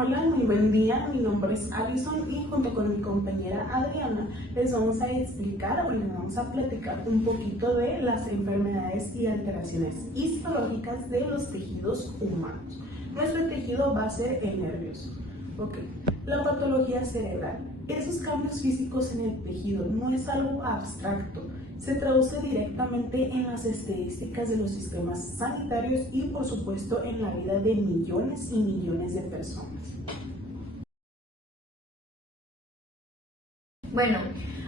Hola, muy buen día. Mi nombre es Alison y junto con mi compañera Adriana les vamos a explicar o les vamos a platicar un poquito de las enfermedades y alteraciones histológicas de los tejidos humanos. Nuestro tejido va a ser el nervioso. Ok, la patología cerebral. Esos cambios físicos en el tejido no es algo abstracto, se traduce directamente en las estadísticas de los sistemas sanitarios y por supuesto en la vida de millones y millones de personas. Bueno,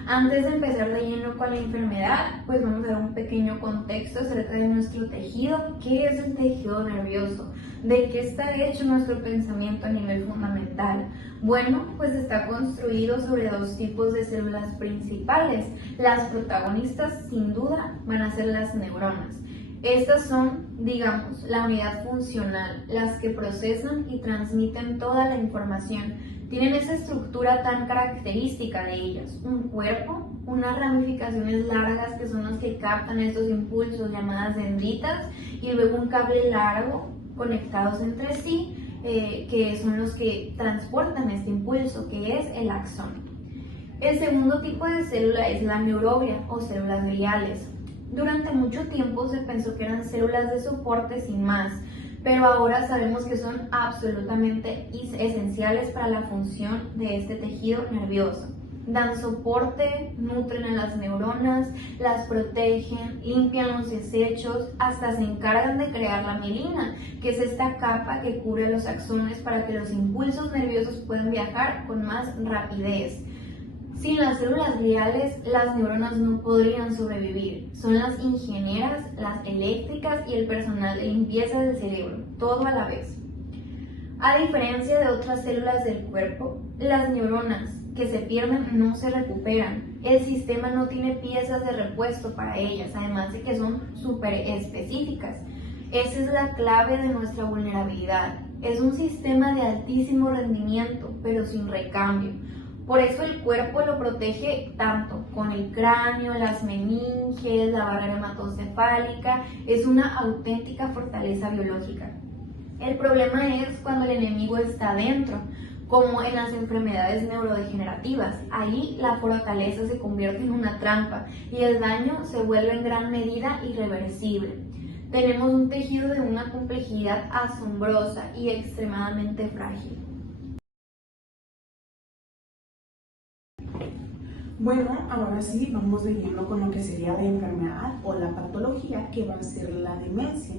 antes de empezar de lleno con la enfermedad, pues vamos a dar un pequeño contexto acerca de nuestro tejido. ¿Qué es el tejido nervioso? ¿De qué está hecho nuestro pensamiento a nivel fundamental? Bueno, pues está construido sobre dos tipos de células principales. Las protagonistas, sin duda, van a ser las neuronas. Estas son, digamos, la unidad funcional, las que procesan y transmiten toda la información. Tienen esa estructura tan característica de ellas, un cuerpo, unas ramificaciones largas que son las que captan estos impulsos llamadas dendritas y luego un cable largo conectados entre sí que son los que transportan este impulso, que es el axón. El segundo tipo de célula es la neuroglia o células gliales. Durante mucho tiempo se pensó que eran células de soporte sin más, pero ahora sabemos que son absolutamente esenciales para la función de este tejido nervioso. Dan soporte, nutren a las neuronas, las protegen, limpian los desechos, hasta se encargan de crear la mielina, que es esta capa que cubre los axones para que los impulsos nerviosos puedan viajar con más rapidez. Sin las células gliales, las neuronas no podrían sobrevivir. Son las ingenieras, las eléctricas y el personal de limpieza del cerebro, todo a la vez. A diferencia de otras células del cuerpo, las neuronas que se pierden no se recuperan. El sistema no tiene piezas de repuesto para ellas, además de que son súper específicas. Esa es la clave de nuestra vulnerabilidad. Es un sistema de altísimo rendimiento, pero sin recambio. Por eso el cuerpo lo protege tanto con el cráneo, las meninges, la barrera hematocefálica. Es una auténtica fortaleza biológica. El problema es cuando el enemigo está dentro, como en las enfermedades neurodegenerativas. Ahí la fortaleza se convierte en una trampa y el daño se vuelve en gran medida irreversible. Tenemos un tejido de una complejidad asombrosa y extremadamente frágil. Bueno, ahora sí vamos de lleno con lo que sería la enfermedad o la patología que va a ser la demencia.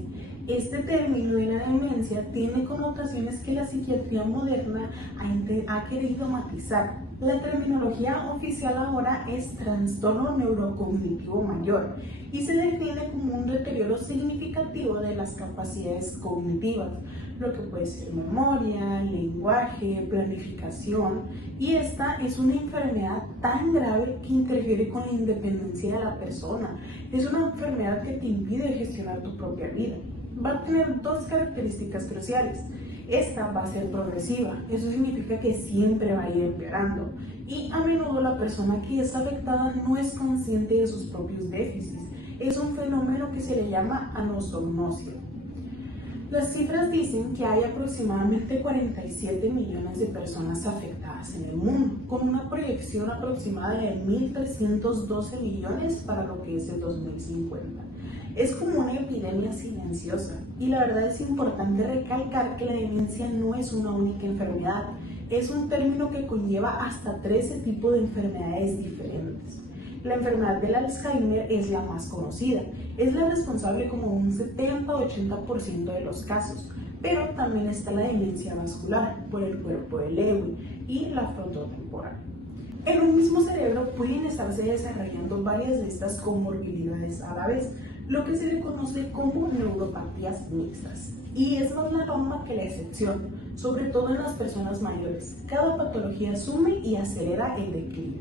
Este término de la demencia tiene connotaciones que la psiquiatría moderna ha querido matizar. La terminología oficial ahora es trastorno neurocognitivo mayor y se define como un deterioro significativo de las capacidades cognitivas, lo que puede ser memoria, lenguaje, planificación, y esta es una enfermedad tan grave que interfiere con la independencia de la persona. Es una enfermedad que te impide gestionar tu propia vida. Va a tener dos características cruciales. Esta va a ser progresiva, eso significa que siempre va a ir empeorando y a menudo la persona que es afectada no es consciente de sus propios déficits. Es un fenómeno que se le llama anosognosia. Las cifras dicen que hay aproximadamente 47 millones de personas afectadas en el mundo, con una proyección aproximada de 1.312 millones para lo que es el 2050. Es como una epidemia silenciosa y la verdad es importante recalcar que la demencia no es una única enfermedad, es un término que conlleva hasta 13 tipos de enfermedades diferentes. La enfermedad del Alzheimer es la más conocida, es la responsable como un 70-80% de los casos, pero también está la demencia vascular por el cuerpo de Lewy y la frontotemporal. En un mismo cerebro pueden estarse desarrollando varias de estas comorbilidades a la vez, lo que se le conoce como neuropatías mixtas. Y es más la norma que la excepción, sobre todo en las personas mayores. Cada patología asume y acelera el declive.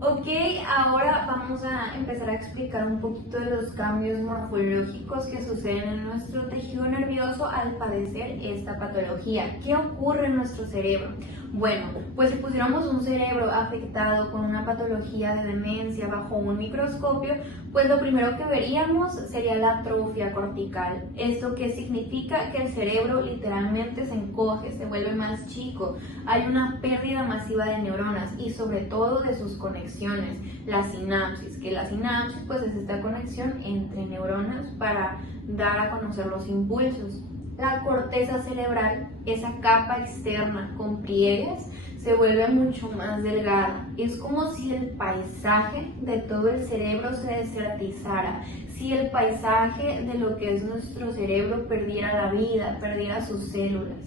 Ok, ahora vamos a empezar a explicar un poquito de los cambios morfológicos que suceden en nuestro tejido nervioso al padecer esta patología. ¿Qué ocurre en nuestro cerebro? Bueno, pues si pusiéramos un cerebro afectado con una patología de demencia bajo un microscopio, pues lo primero que veríamos sería la atrofia cortical. ¿Esto qué significa? Que el cerebro literalmente se encoge, se vuelve más chico. Hay una pérdida masiva de neuronas y sobre todo de sus conexiones, la sinapsis, que la sinapsis pues es esta conexión entre neuronas para dar a conocer los impulsos. La corteza cerebral, esa capa externa con pliegues, se vuelve mucho más delgada. Es como si el paisaje de todo el cerebro se desertizara, si el paisaje de lo que es nuestro cerebro perdiera la vida, perdiera sus células.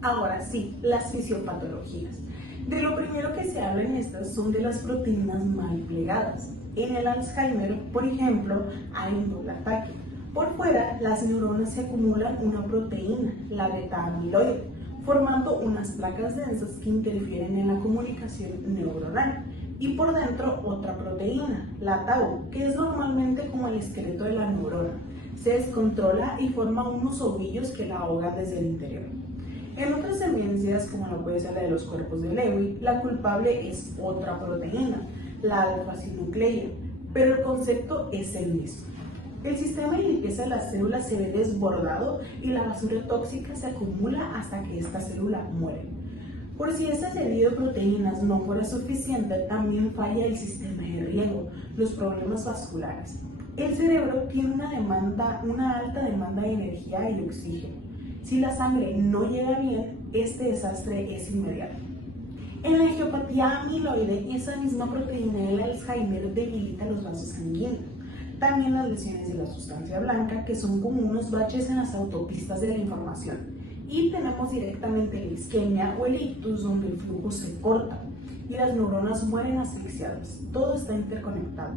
Ahora sí, las fisiopatologías. De lo primero que se habla en estas son de las proteínas mal plegadas. En el Alzheimer, por ejemplo, hay un doble ataque. Por fuera, las neuronas se acumulan una proteína, la beta-amiloide, formando unas placas densas que interfieren en la comunicación neuronal. Y por dentro, otra proteína, la tau, que es normalmente como el esqueleto de la neurona. Se descontrola y forma unos ovillos que la ahogan desde el interior. En otras demencias, como no puede ser la de los cuerpos de Lewy, la culpable es otra proteína, la alfa-sinucleina, pero el concepto es el mismo. El sistema de limpieza de las células se ve desbordado y la basura tóxica se acumula hasta que esta célula muere. Por si esa serie de proteínas no fuera suficiente, también falla el sistema de riego, los problemas vasculares. El cerebro tiene una alta demanda de energía y oxígeno. Si la sangre no llega bien, este desastre es inmediato. En la angiopatía amiloide, esa misma proteína del Alzheimer debilita los vasos sanguíneos. También las lesiones de la sustancia blanca, que son como unos baches en las autopistas de la información. Y tenemos directamente la isquemia o el ictus, donde el flujo se corta y las neuronas mueren asfixiadas. Todo está interconectado.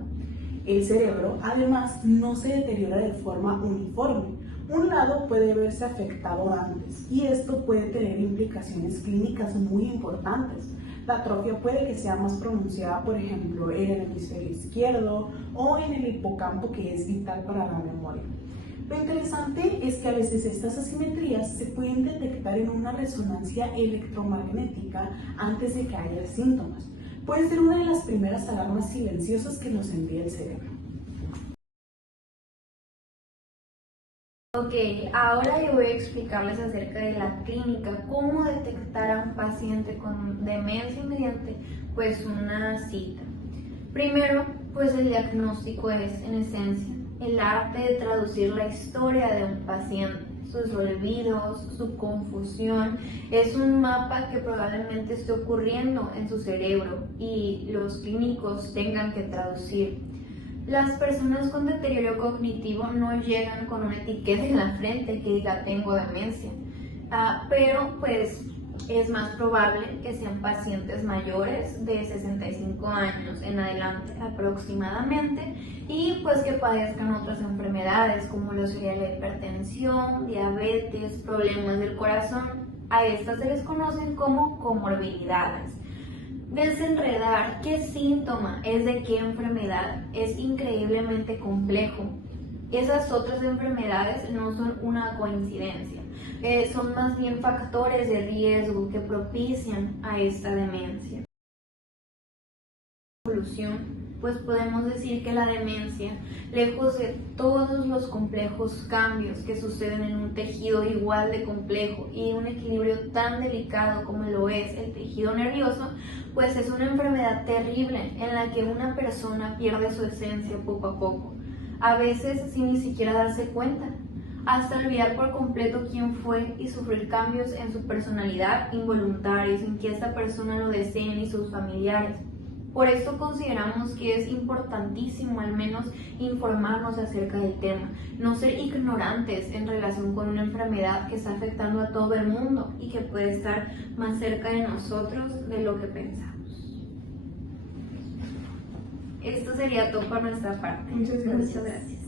El cerebro, además, no se deteriora de forma uniforme. Un lado puede verse afectado antes y esto puede tener implicaciones clínicas muy importantes. La atrofia puede que sea más pronunciada, por ejemplo, en el hemisferio izquierdo o en el hipocampo, que es vital para la memoria. Lo interesante es que a veces estas asimetrías se pueden detectar en una resonancia electromagnética antes de que haya síntomas. Puede ser una de las primeras alarmas silenciosas que nos envía el cerebro. Ok, ahora yo voy a explicarles acerca de la clínica, cómo detectar a un paciente con demencia mediante pues una cita. Primero, pues el diagnóstico es, en esencia, el arte de traducir la historia de un paciente, sus olvidos, su confusión. Es un mapa que probablemente esté ocurriendo en su cerebro y los clínicos tengan que traducir. Las personas con deterioro cognitivo no llegan con una etiqueta en la frente que diga tengo demencia, pero pues es más probable que sean pacientes mayores de 65 años en adelante aproximadamente y pues que padezcan otras enfermedades como lo sería la hipertensión, diabetes, problemas del corazón. A estas se les conocen como comorbilidades. Desenredar qué síntoma es de qué enfermedad es increíblemente complejo. Esas otras enfermedades no son una coincidencia, son más bien factores de riesgo que propician a esta demencia. Pues podemos decir que la demencia, lejos de todos los complejos cambios que suceden en un tejido igual de complejo y un equilibrio tan delicado como lo es el tejido nervioso, pues es una enfermedad terrible en la que una persona pierde su esencia poco a poco, a veces sin ni siquiera darse cuenta, hasta olvidar por completo quién fue y sufrir cambios en su personalidad involuntarios sin que esta persona lo desee ni sus familiares. Por esto consideramos que es importantísimo al menos informarnos acerca del tema, no ser ignorantes en relación con una enfermedad que está afectando a todo el mundo y que puede estar más cerca de nosotros de lo que pensamos. Esto sería todo por nuestra parte. Muchas gracias. Muchas gracias.